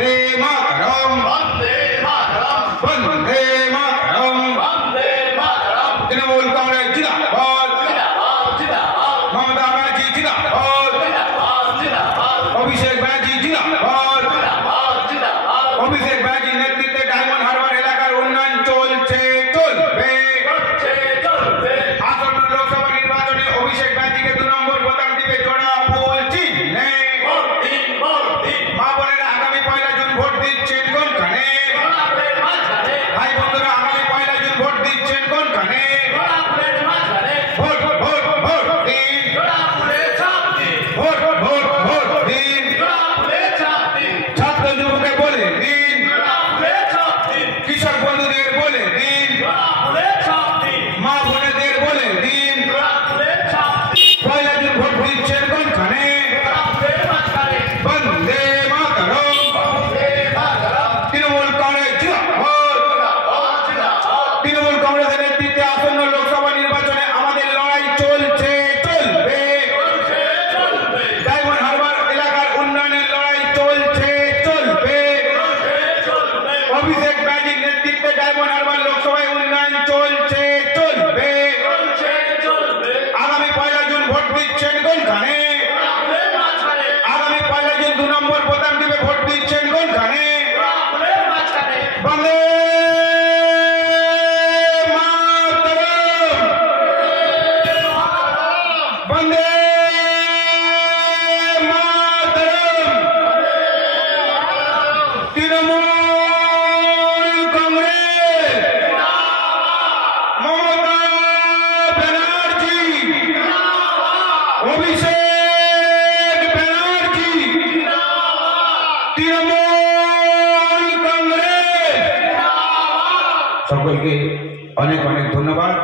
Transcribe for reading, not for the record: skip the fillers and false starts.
বন্দে মাতরম বন্দে মাতরম বন্দে মাতরম বন্দে মাতরম তৃণমূল কংগ্রেস জিন্দাবাদ জিন্দাবাদ জিন্দাবাদ মমতা ব্যানার্জি জিন্দাবাদ জিন্দাবাদ জিন্দাবাদ অভিষেক ব্যানার্জি জিন্দাবাদ জিন্দাবাদ জিন্দাবাদ অভিষেক ব্যানার্জির নেতৃত্বে ডায়মন্ড হারবার এলাকার উন্নয়ন চলছে চলবে চলবে আসন্ন লোকসভা নির্বাচনে অভিষেক ব্যানার্জিকে 2 নম্বর বোতাম টিপে জোড়া ফুল চিহ্নে মা বোনেরা আগামী 1 জুন ভোট দিচ্ছেন কোনখানে ভাই বন্ধুরা আগামী 1 জুন ভোট দিচ্ছেন কোনখানে ভোট ভোট ভোট দিন ভোট ভোট ভোট দিন ছাত্র যুবকে বলে দিন কৃষক বন্ধুদের বলে দিন মা বোনেদের বলে দিন 1 জুন ভোট দিচ্ছেন কোনখানে বন্দে মাতরম তৃণমূল কংগ্রেস তৃণমূল কংগ্রেসের নেতৃত্বে আসন্ন লোকসভা নির্বাচনে আমাদের লড়াই চলছে চলবে ডায়মন্ড হারবার এলাকার উন্নয়নের লড়াই চলছে চলবে অভিষেক ব্যানার্জির নেতৃত্বে ডায়মন্ড হারবার লোকসভায় উন্নয়ন চলছে চলবে আগামী 1 জুন ভোট দিচ্ছেন কোনখানে আগামী 1 জুন 2 নম্বর বোতাম টিপে ভোট দিচ্ছেন কোনখানে বন্দে মাতরম বন্দে মাতরম তৃণমূল কংগ্রেস মমতা ব্যানার্জি অভিষেক ব্যানার্জি তৃণমূল কংগ্রেস সকলকে অনেক অনেক ধন্যবাদ।